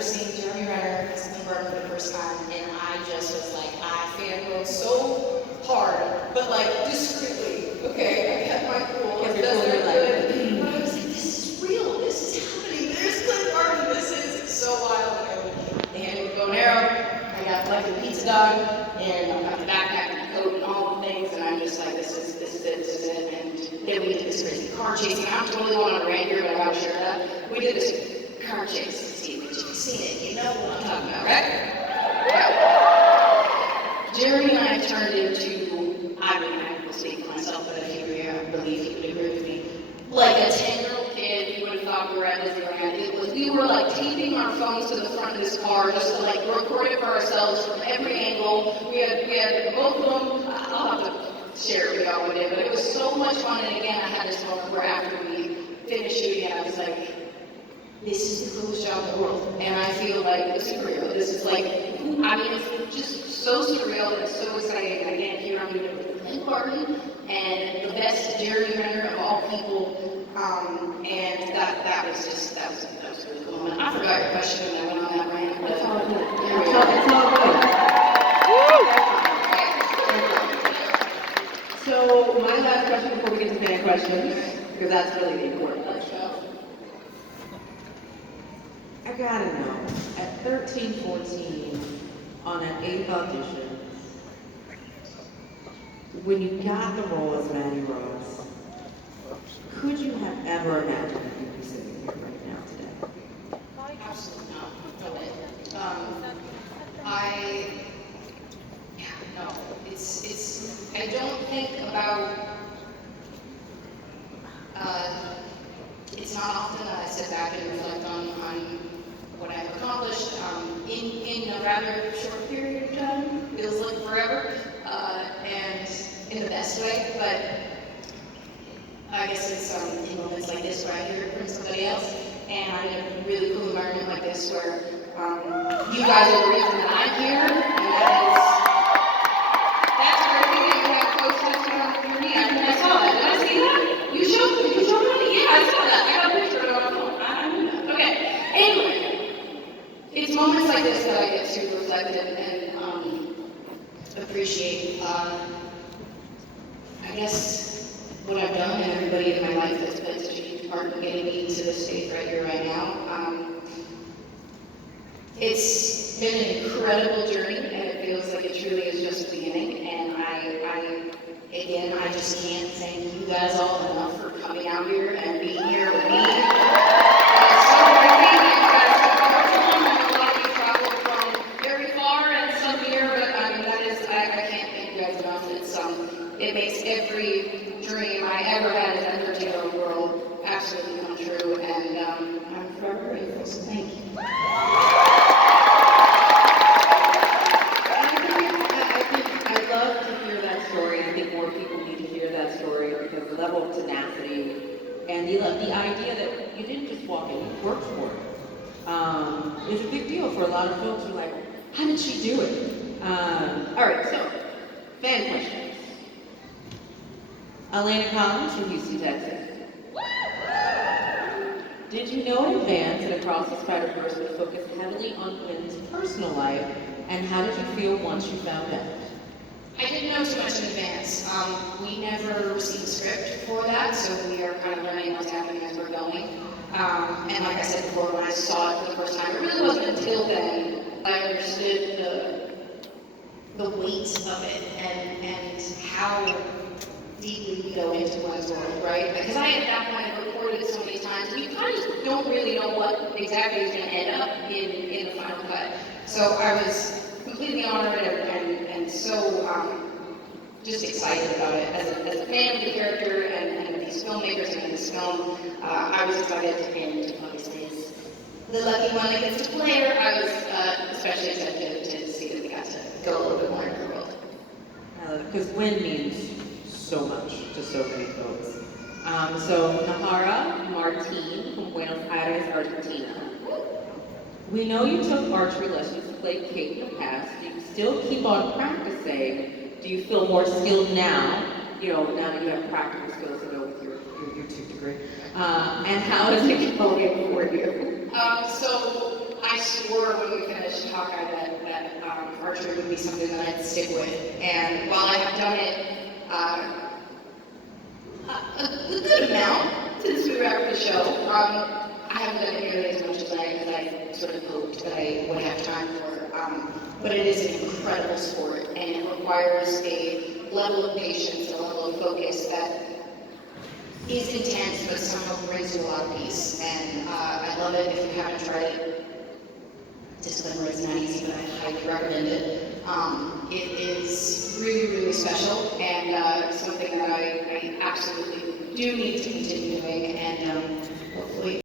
remember seeing Jeremy Renner as Clint Barton for the first time, and I just was like, I fangirled so hard, but like discreetly. Okay, I kept my cool as best I could. But I was like, this is real. This is happening. There's Clint Barton. This is so wild. And they handed me the bow and arrow. I got like a pizza dog, and I got the backpack and the coat and all the things, and I'm just like, this is it. And then we did this crazy car chasing. I'm totally going on a rant here, but I gotta share that. We did this car chase. Steve, you've seen it. You know what I'm talking about, right? Yeah. Jeremy and I turned into, I will speak for myself, but if you were here, I believe he would agree with me. Like a 10-year-old kid, you would have thought we were at Disneyland. We were like taping our phones to the front of this car just to like record it for ourselves from every angle. We had both of them. I'll have to share it with y'all one day, but it was so much fun. And again, I had this moment where after we finished shooting, I was like, this is the coolest job in the world. And I feel like it's surreal. This is like, I mean, it's just so surreal and so exciting. Again, here I'm doing it with Clint Barton and the best Jeremy Renner of all people. And that was really cool. And I forgot your question and I went on that rant. But it's all good. It's all good. So my last question before we get to fan questions, because that's really the important part. I gotta know, at 13, 14, on an 8th audition, when you got the role as Manny Rose, could you have ever imagined that you'd be sitting here right now today? Absolutely not. No way. No. I don't think about, it's not often that I sit back and reflect on what I've accomplished in a rather short period of time. Feels like forever, and in the best way, but I guess it's in moments like this where I hear it from somebody else, and I'm in a really cool environment like this where you guys are the reason that I'm here, and that's crazy that you have folks touching on me. I saw that. Did I see that? You showed me? Yeah, I saw that. I got a picture of it on my phone. I knew that. Okay. Anyway, it's moments like this that I get to reflect and appreciate. I guess what I've done and everybody in my life that's played such a huge part in getting me to this stage right here, right now. It's been an incredible journey, and it feels like it truly is just the beginning. And I just can't thank you guys all enough for coming out here and being here with me. It's so crazy. You guys have come from. I know a lot of you traveled from very far and some here, but I mean I can't thank you guys enough. It makes every dream I ever had as an entertainer in the world absolutely come true, and I'm forever grateful. So thank you. I'd love to hear that story. I think more people need to hear that story because the level of tenacity and the idea that you didn't just walk in, you worked for it is a big deal for a lot of folks who are like, how did she do it? All right, so fan questions. Elena Collins from Houston, Texas. Did you know in advance that Across the Spider-Verse would focus heavily on Gwen's personal life, and how did you feel once you found out? I didn't know too much in advance. We never received a script for that, so we are kind of learning what's happening as we're going. And like I said before, when I saw it for the first time, it really wasn't until then I understood the weight of it and how deeply we go into one's world, right? Because I at that point have recorded it so many times, and you kind of don't really know what exactly is going to end up in the final cut. So I was completely honored and so just excited about it. As a fan of the character and of these filmmakers and this film, I was excited, and obviously as the lucky one that gets to play her, I was especially excited to see that we got to go a little bit more into the world. Because Gwen means so much to so many folks. So Nahara Martin from Buenos Aires, Argentina. We know you took archery lessons to play Kate in the past. Do you still keep on practicing? Do you feel more skilled now? Now that you have practical skills, with your 2 degree. And how is it going for you? So I I swore when we finished Hawkeye that archery would be something that I'd stick with. And while I have done it a good amount since we wrapped the show, I haven't done it nearly as much as I sort of hoped that I would have time for. But it is an incredible sport, and it requires a level of patience, a level of focus that is intense, but somehow brings you a lot of peace. And I love it. If you haven't tried it, disclaimer, it's not easy, but I highly recommend it. It is really, really special, and something that I absolutely do need to continue doing, and hopefully